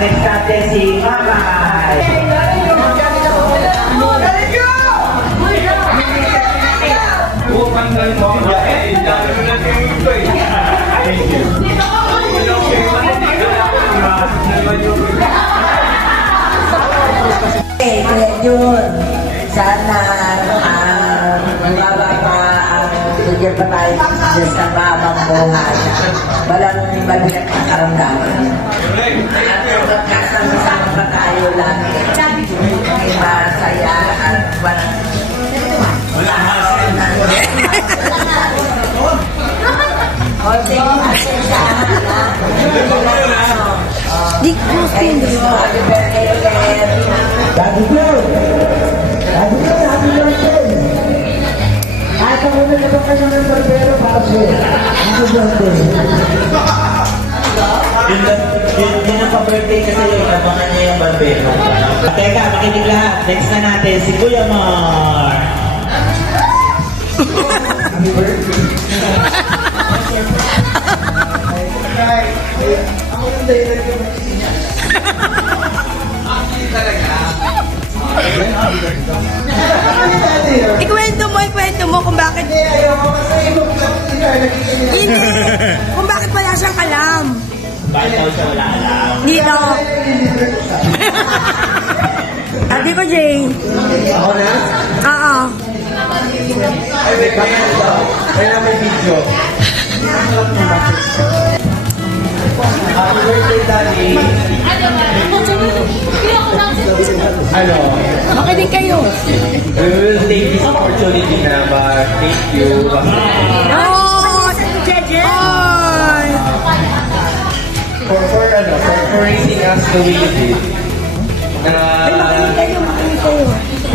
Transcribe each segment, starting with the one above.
Next natin si Mamay. Yun. Sana mababa pa ang bigyan pa tayo sa babang buhay. Walang mabigat na karamdaman. At magkasama-sama pa tayo lang. May masaya at walang Di ko happy birthday ulit. Happy birthday! Kahit ang una na ba kayo ng barbero para sa'yo? Happy birthday! Yun ang pa-birthday kasi yung abangan niya yung barbero. Teka, makinig lahat. Next na natin si Kuya Mar. Happy birthday! Ako yung direct yung niya. Ikwento mo kung bakit kung bakit wala siyang alam. Bakit daw siya wala alam? Dito. Ate ko, Jay. Ako na? Oo. Ay, wait, bakit daw? Kaya may video. Happy birthday, Daddy. Ano? Makinig kayo. We will take this opportunity na thank you. Oh! Jeje! For raising us the way you did. Makinig kayo.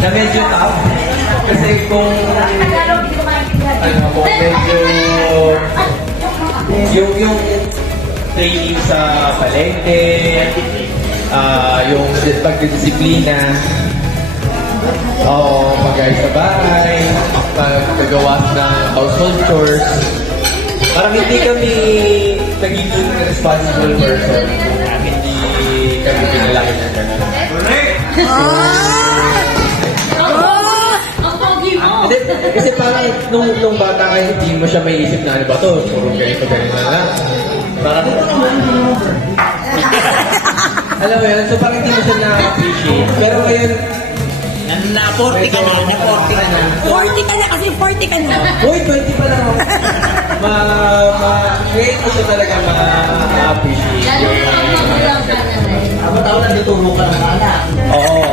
Na medyo tough. Kasi kung medyo yung training sa palengke, yung pagdidisiplina, pag-ayos sa bahay, pag-gawas ng household chores. Parang hindi kami nagiging responsible person. Hindi kami pinalaki ng gano'n. Kasi parang nung bata ka, hindi mo siya may isip na ano ba to? Puro ganito na lang. Parang alam mo yun, so parang hindi mo siya na-appreciate. Pero ngayon, na-40 ka na, na-40 ka na. 40 ka na kasi 40 ka na. Uy, 20 pa lang ako. Ngayon mo siya talaga ma-appreciate. Ako tao nagtuturo ka ng anak. Oo.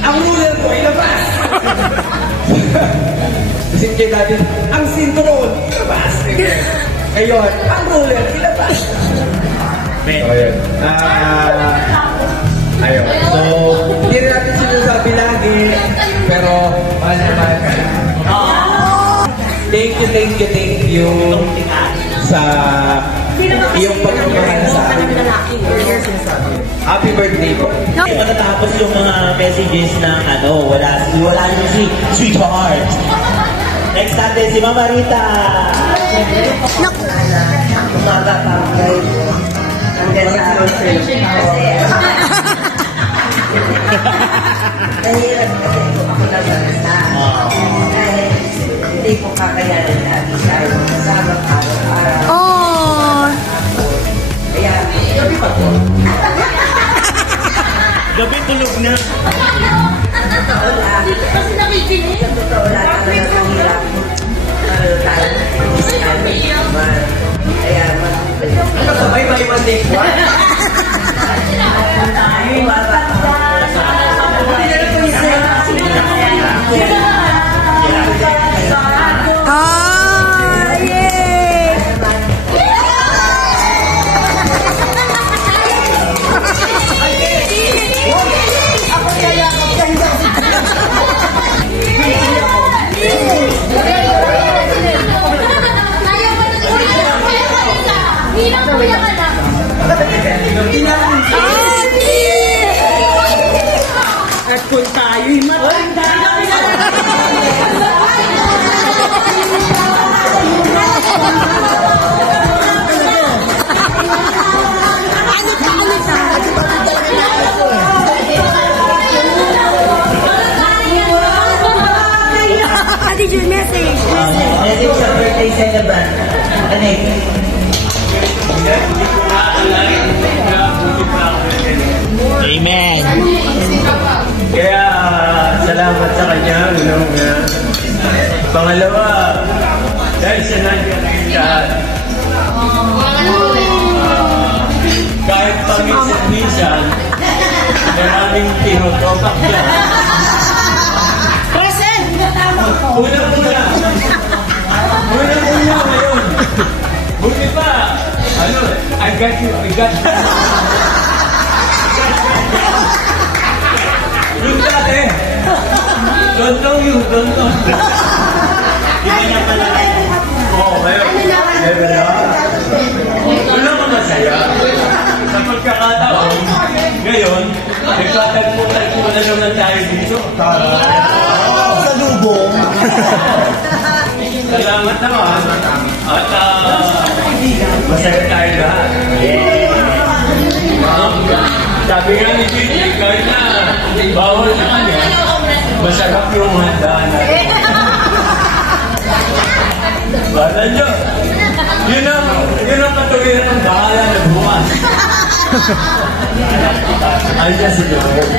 Ang ruler ko, ilabas! Kasi kay dati, ang sinturon, ilabas! Ngayon, ang ruler, ilabas! So, ayun. Ayun. So, hindi rin natin sinasabi lagi, pero mahal naman. Thank you sa iyong pagmamahal sa akin. Happy birthday po. Matatapos yung mga messages na wala yung si Sweetheart. Next natin si Mama Rita. Matatapay. Hanggang sa nahirap kasi kung ako nabasa. Dahil hindi ko kakayanin lagi siya kasama araw-araw. Oh! Kaya, gabi pa po. Gabi tulog na. Totoo lang. Kasi nakikinig. Totoo lang. Ang hirap. Kaya, Sabay-bay one day. Huwag tayo, Did you message? Message sa birthday celebrant. Amen. Kaya salamat sa kanya. Pangalawa, dahil siya nandiyan lahat. Kahit paminsan-minsan, maraming tinutopak niya. Unang-una ngayon. Buti pa, I got you. Yung dati, don't know. Hindi niya pala. Oo, ngayon. Wala ka masaya. Sa pagkakataon, ngayon, nagkatagpo na naman tayo dito. Sa lubong. Salamat naman. At masaya tayo lahat. Sabi nga ni Gigi, kahit na bawal na kanya, masarap yung handa natin. Bahala nyo. Yun ang katuwiran ng bahala na bukas. Andiyan si Joel.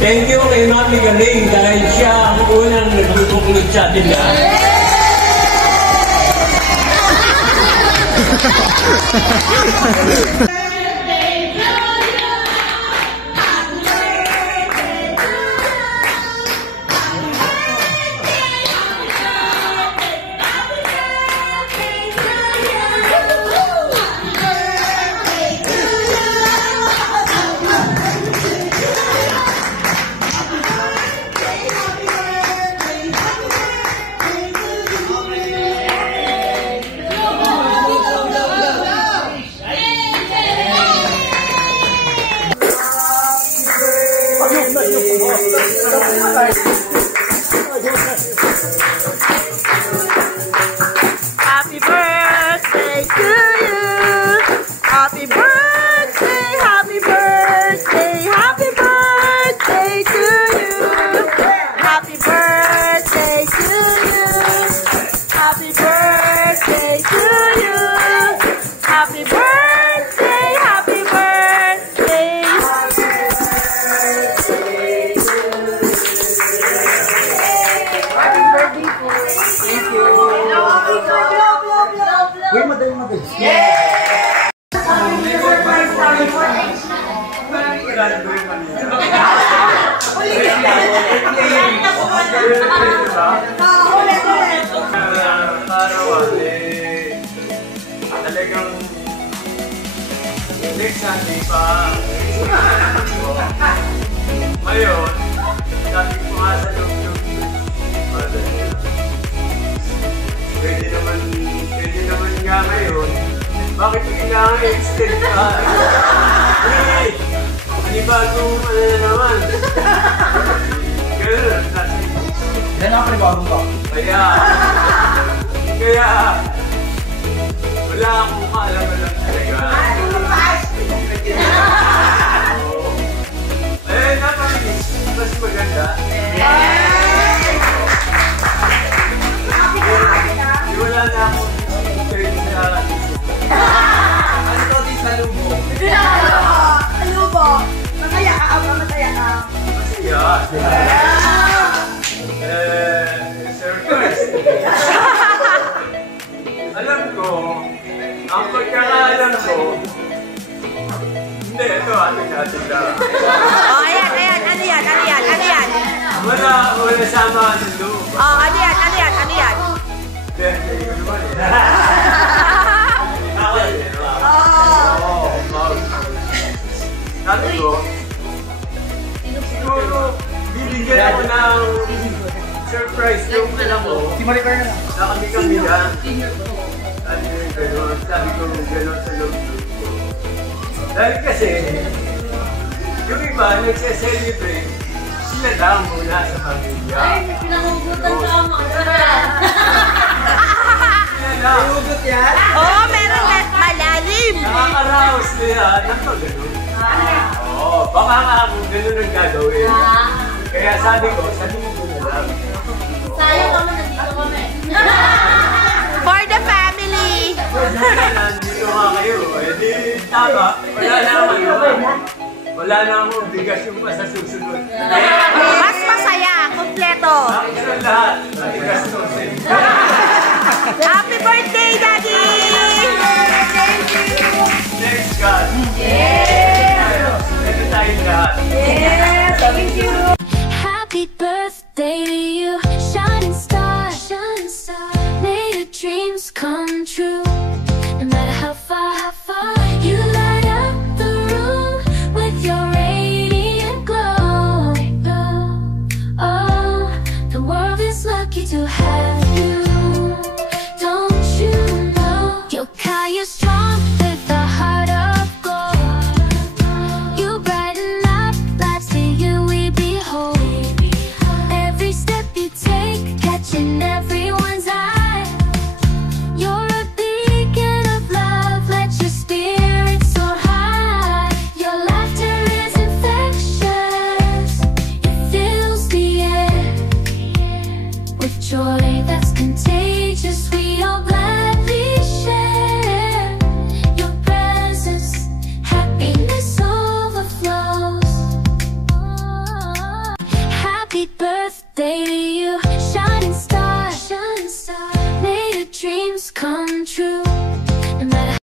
Thank you kay Mami Galing dahil siya ang unang nagbubuklod sa atin na. Happy birthday to you. Happy birthday, happy birthday, happy birthday to you. Happy birthday to you. Happy birthday to you. Happy birthday, happy birthday. Happy birthday po. Thank you. Uy, madali. Talagang next Sunday pa. Ngayon, sabi ko nga sa loob pwede naman nga ngayon. Bakit kailangan i-extend ka? Panibagong ano na naman. Ganun. Yan ang panibagong ka. Kaya, wala akong kaalam-alam talaga. Napamiss. Mas maganda. Wala na akong trade sa ano to din sa lubo? Lubo. Masaya ka, masaya ka. Masaya. Surprise. Alam ko, ang pagkakaalam ko, hindi, ito ating lang. Oh, ayan. Ano yan? Wala sama ng loob. Oh, ano yan? Sabi ko, siguro bibigyan ako ng surprise yung alam mo, Si Maricar na lang. na kami na. Ano yung gano'n? Sabi ko gano'n sa loob. Dahil kasi, yung iba nagse-celebrate, sila lang muna sa pamilya. Ay, may pinangugutan ka mo. Sila lang. Hugot yan? Oo, meron na malalim. Nakaka-rouse nila. Nako, gano'n. Oo, baka nga kung gano'n ang gagawin. Kaya sabi ko na lang. Sayang ka mo, nandito kami. For the family. Nandito nga kayo. Eh di, tama. Wala na akong obligasyon pa sa susunod. Mas masaya, kompleto. Bakit sa lahat? Matigas to sa inyo. Happy birthday, Daddy! Thank you! Next God. Yeah! Ito tayong lahat. Yes, thank you! Happy birthday to you, shining star, shining star. May your dreams come true. No matter how far you light up the room with your radiant glow. Oh, the world is lucky to have you. Don't you know you're strong with a heart of gold. You brighten up lives to you we behold. Every step you take, catching everyone's eye. You're a beacon of love, let your spirit soar high. Your laughter is infectious, it fills the air with joy that's contagious. We all gladly share your presence, happiness overflows. Happy birthday to you, shining star, shining star. May your dreams come true.